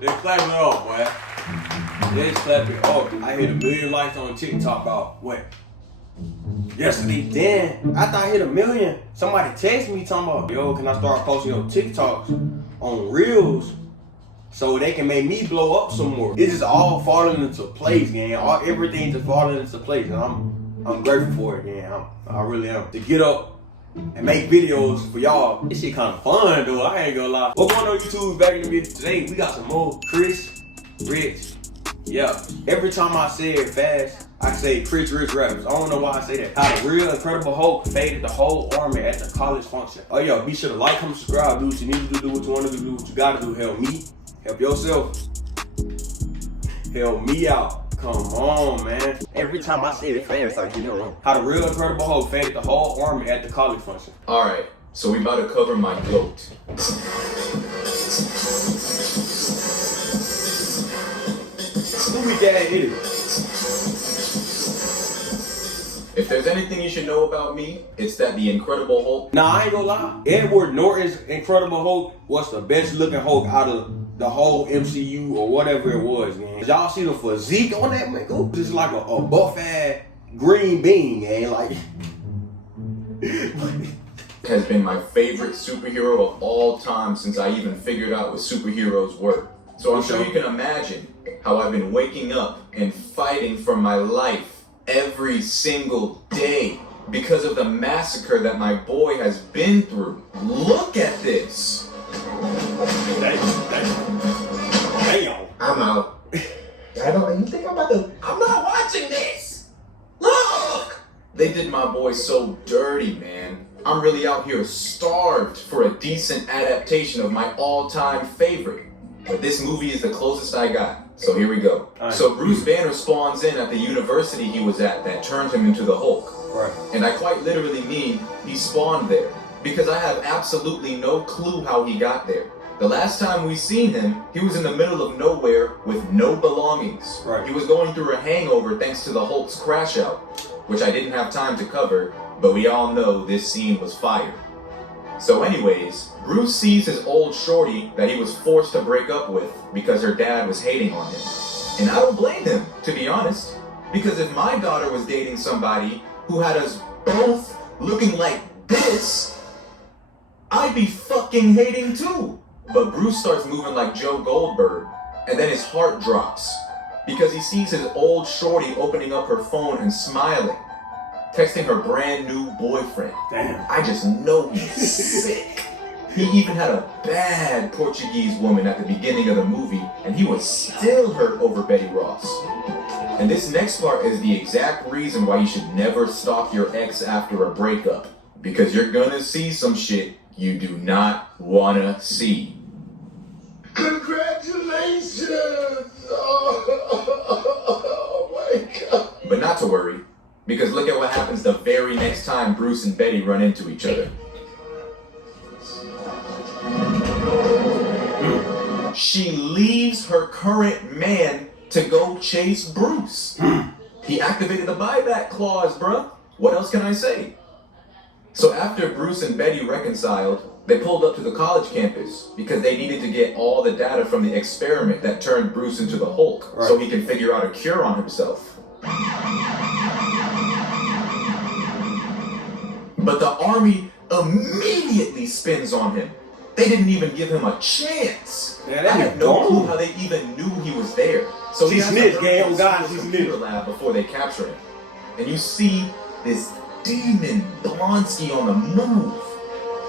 Let's clap it up, boy. Let's clap it up. I hit 1 million likes on TikTok about what? Yesterday. Then, after I hit 1 million, somebody texted me talking about, yo, can I start posting your TikToks on Reels so they can make me blow up some more? It's just all falling into place, man. Everything just falling into place, and I'm grateful for it, man. I really am. To get up and make videos for y'all, this shit kind of fun, though. I ain't gonna lie. What's going on YouTube? Back in the video today, we got some more Chris Rich. Yeah, every time I say it fast, I say Chris Rich rappers. I don't know why I say that. How the real Incredible Hulk faded the whole army at the college function. Oh yeah, be sure to like, comment, subscribe, do what you need to do what you want to do what you gotta do. Help me, help yourself, help me out. Come on, man. Every time I say it fast, I get it wrong. How the real Incredible Hulk faded the whole army at the college function. Alright, so we about to cover my goat. Who we got here? If there's anything you should know about me, it's that the Incredible Hulk... Nah, I ain't gonna lie. Edward Norton's Incredible Hulk was the best looking Hulk out of the whole MCU or whatever it was, man. Y'all see the physique on that man? It's just like a buff-ass green bean, man. Like... has been my favorite superhero of all time since I even figured out what superheroes were. So I'm sure you can imagine how I've been waking up and fighting for my life every single day because of the massacre that my boy has been through. Look at this. Damn. I'm out. I don't. You think I'm about to? I'm not watching this. Look. They did my boy so dirty, man. I'm really out here starved for a decent adaptation of my all-time favorite. But this movie is the closest I got. So here we go. So Bruce Banner spawns in at the university he was at that turned him into the Hulk. Right. And I quite literally mean he spawned there. Because I have absolutely no clue how he got there. The last time we seen him, he was in the middle of nowhere with no belongings. Right. He was going through a hangover thanks to the Hulk's crash out, which I didn't have time to cover, but we all know this scene was fire. So anyways, Bruce sees his old shorty that he was forced to break up with because her dad was hating on him. And I don't blame him, to be honest. Because if my daughter was dating somebody who had us both looking like this, I'd be fucking hating too. But Bruce starts moving like Joe Goldberg, and then his heart drops. Because he sees his old shorty opening up her phone and smiling. Texting her brand new boyfriend. Damn. I just know he's sick. He even had a bad Portuguese woman at the beginning of the movie, and he was still hurt over Betty Ross. And this next part is the exact reason why you should never stalk your ex after a breakup. Because you're gonna see some shit you do not wanna see. Congratulations! Oh my God! But not to worry. Because look at what happens the very next time Bruce and Betty run into each other. She leaves her current man to go chase Bruce. He activated the buyback clause, bruh. What else can I say? So after Bruce and Betty reconciled, they pulled up to the college campus because they needed to get all the data from the experiment that turned Bruce into the Hulk, so he can figure out a cure on himself. But the army immediately spins on him. They didn't even give him a chance. Yeah, I had no clue how they even knew he was there. So he has to hurry to the computer lab before they capture him. And you see this demon Blonsky on the move.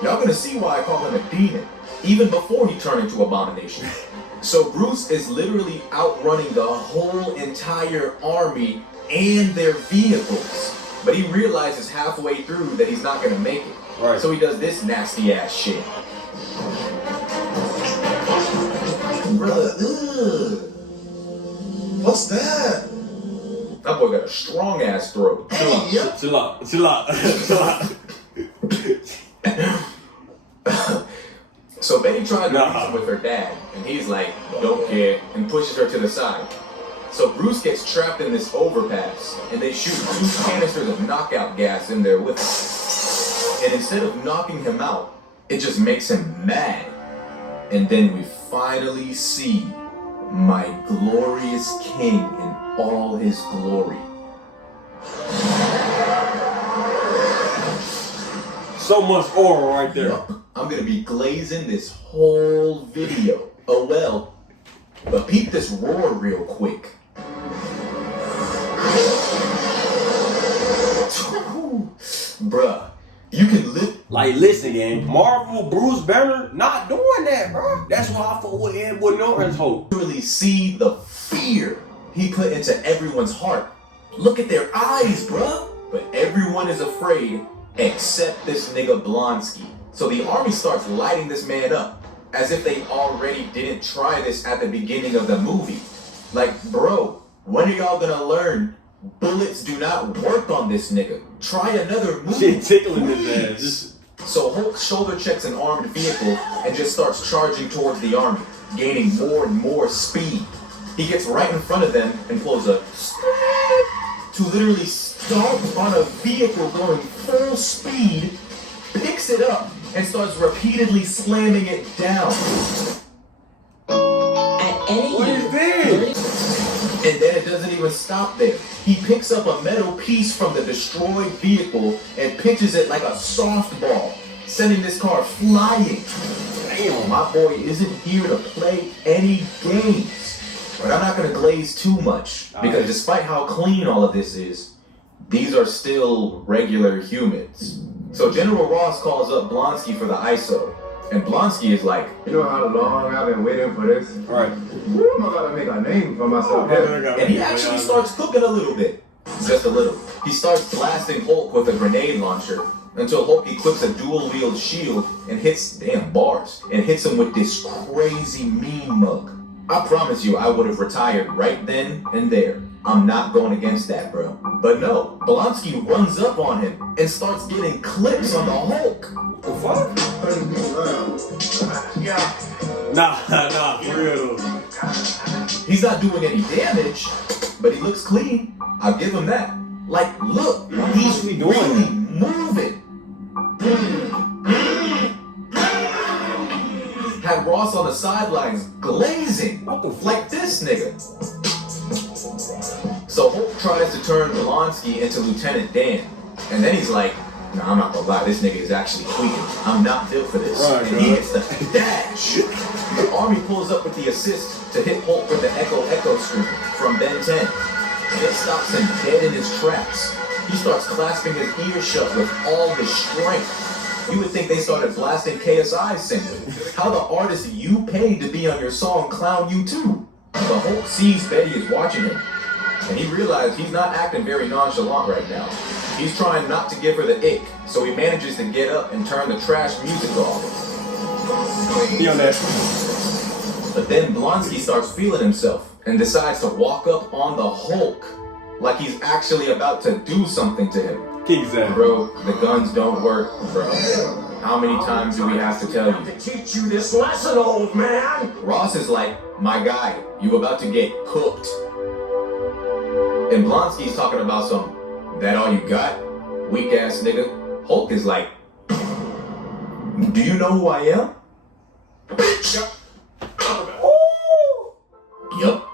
Y'all gonna see why I call him a demon, even before he turned into Abomination. So Bruce is literally outrunning the whole entire army and their vehicles. But he realizes halfway through that he's not gonna make it. Right. So he does this nasty ass shit. Brother, what's that? That boy got a strong ass throat. Chill out. So Betty tried to reason with her dad, and he's like, don't care, and pushes her to the side. So Bruce gets trapped in this overpass, and they shoot 2 canisters of knockout gas in there with him. And instead of knocking him out, it just makes him mad. And then we finally see my glorious king in all his glory. So much aura right there. Yup, I'm gonna be glazing this whole video. Oh well. But peep this roar real quick. Bruh, you can live. Like, listen, gang. Marvel, Bruce Banner, not doing that, bro. That's why I fought with Edward Norton's hope. Really see the fear he put into everyone's heart. Look at their eyes, bruh. But everyone is afraid except this nigga Blonsky. So the army starts lighting this man up as if they already didn't try this at the beginning of the movie. Like, bro, when are y'all gonna learn bullets do not work on this nigga? Try another movie. Shit tickling his ass. Just... So Hulk shoulder checks an armed vehicle and just starts charging towards the army, gaining more and more speed. He gets right in front of them and pulls a to literally stomp on a vehicle going full speed, picks it up, and starts repeatedly slamming it down. At any What is this? And then it doesn't even stop there. He picks up a metal piece from the destroyed vehicle and pitches it like a softball, sending this car flying. Damn, my boy isn't here to play any games. But I'm not gonna glaze too much, because despite how clean all of this is, these are still regular humans. So General Ross calls up Blonsky for the ISO, and Blonsky is like, You know how long I've been waiting for this? Right. I'm gonna make a name for myself. and he actually starts cooking a little bit. Just a little. He starts blasting Hulk with a grenade launcher until Hulk equips a dual-wield shield and hits him with this crazy mean mug. I promise you I would have retired right then and there. I'm not going against that, bro. But no, Blonsky runs up on him and starts getting clips on the Hulk. What the fuck? Nah, for real. He's not doing any damage, but he looks clean. I'll give him that. Like, look, he's doing really it? moving. Had Ross on the sidelines glazing. What the fuck? Like this nigga. So Hulk tries to turn Blonsky into Lieutenant Dan. And then he's like, nah, I'm not gonna lie, this nigga is actually tweaking. I'm not built for this. Right, and he hits the dash. The army pulls up with the assist to hit Hulk with the Echo scream from Ben 10. It stops him dead in his tracks. He starts clasping his ears shut with all his strength. You would think they started blasting KSI singing. How the artist you paid to be on your song clown you too. The Hulk sees Betty is watching him, and he realized he's not acting very nonchalant right now. He's trying not to give her the ick, so he manages to get up and turn the trash music off. Be on that. But then Blonsky starts feeling himself and decides to walk up on the Hulk like he's actually about to do something to him. Exactly. Bro, the guns don't work, bro. How many times do we have to tell you? to teach you this lesson, old man. Ross is like, my guy, you about to get cooked. And Blonsky's talking about some, that all you got? Weak ass nigga. Hulk is like, do you know who I am? Yup.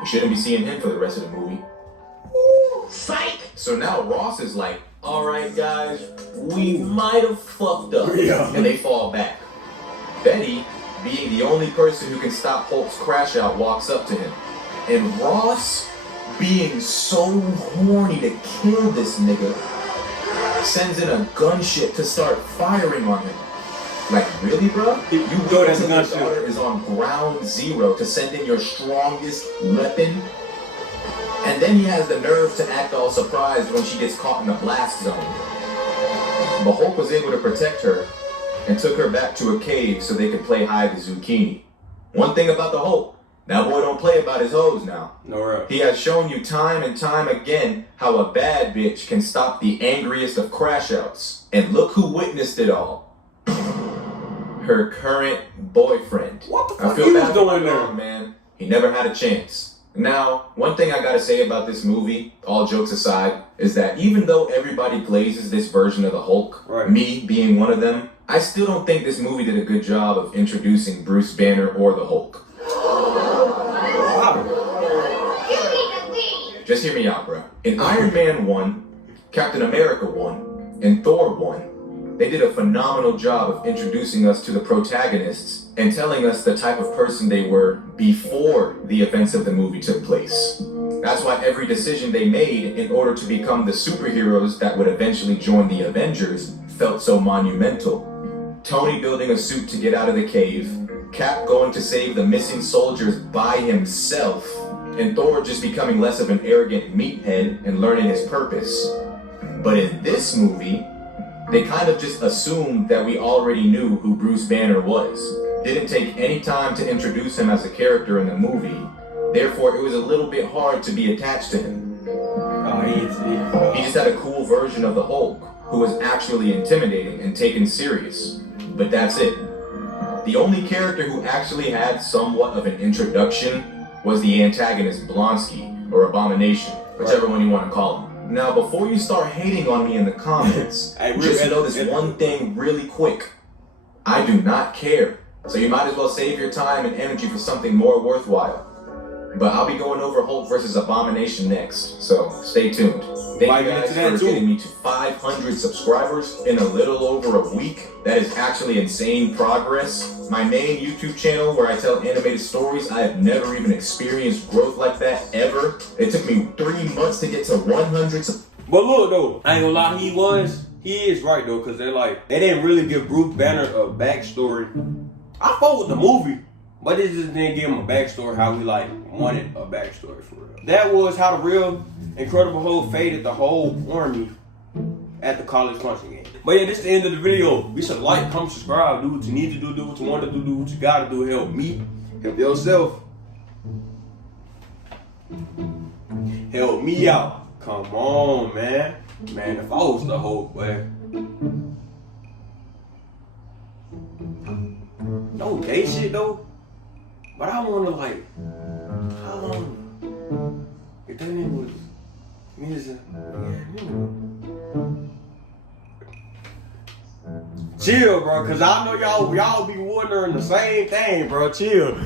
We shouldn't be seeing him for the rest of the movie. Psych. So now Ross is like, alright guys, we might have fucked up. Yeah. And they fall back. Betty, being the only person who can stop Hulk's crash out, walks up to him. And Ross, being so horny to kill this nigga, sends in a gunship to start firing on him. Like, really, bro? You go wait to until your gunship. daughter is on ground zero to send in your strongest weapon? And then he has the nerve to act all surprised when she gets caught in the blast zone. But Hulk was able to protect her and took her back to a cave so they could play hide the zucchini. One thing about the Hulk, that boy don't play about his hoes now. No real. He has shown you time and time again how a bad bitch can stop the angriest of crash outs. And look who witnessed it all. Her current boyfriend. What the I fuck feel he bad was for my doing there? dog, man. He never had a chance. Now, one thing I gotta say about this movie, all jokes aside, is that even though everybody glazes this version of the Hulk, Right. me being one of them, I still don't think this movie did a good job of introducing Bruce Banner or the Hulk. Just hear me out, bro. In Iron Man 1, Captain America 1, and Thor 1, they did a phenomenal job of introducing us to the protagonists and telling us the type of person they were before the events of the movie took place. That's why every decision they made in order to become the superheroes that would eventually join the Avengers felt so monumental. Tony building a suit to get out of the cave, Cap going to save the missing soldiers by himself, and Thor just becoming less of an arrogant meathead and learning his purpose. But in this movie, they kind of just assumed that we already knew who Bruce Banner was. Didn't take any time to introduce him as a character in the movie. Therefore, it was a little bit hard to be attached to him. He just had a cool version of the Hulk, who was actually intimidating and taken serious. But that's it. The only character who actually had somewhat of an introduction was the antagonist Blonsky, or Abomination, whichever one you want to call him. Now, before you start hating on me in the comments, just know this one thing really quick. I do not care. So you might as well save your time and energy for something more worthwhile. But I'll be going over Hulk versus Abomination next, so stay tuned. Thank you guys for getting me to 500 subscribers in a little over a week. That is actually insane progress. My main YouTube channel where I tell animated stories, I have never even experienced growth like that ever. It took me 3 months to get to 100 But look though, I ain't gonna lie, he is right though, cause they didn't really give Bruce Banner a backstory. I fought with the movie, but it just didn't give him a backstory how we wanted a backstory for real. That was how the real Incredible Hulk faded the whole army at the college punching game. But yeah, this is the end of the video. Be sure to like, comment, subscribe, do what you need to do what you want to do what you gotta do. Help me, help yourself. Help me out. Come on, man. Man, if I was the Hulk, man. No gay shit though. But I wanna how long? If that name was chill, bro, cause I know y'all be wondering the same thing, bro. Chill.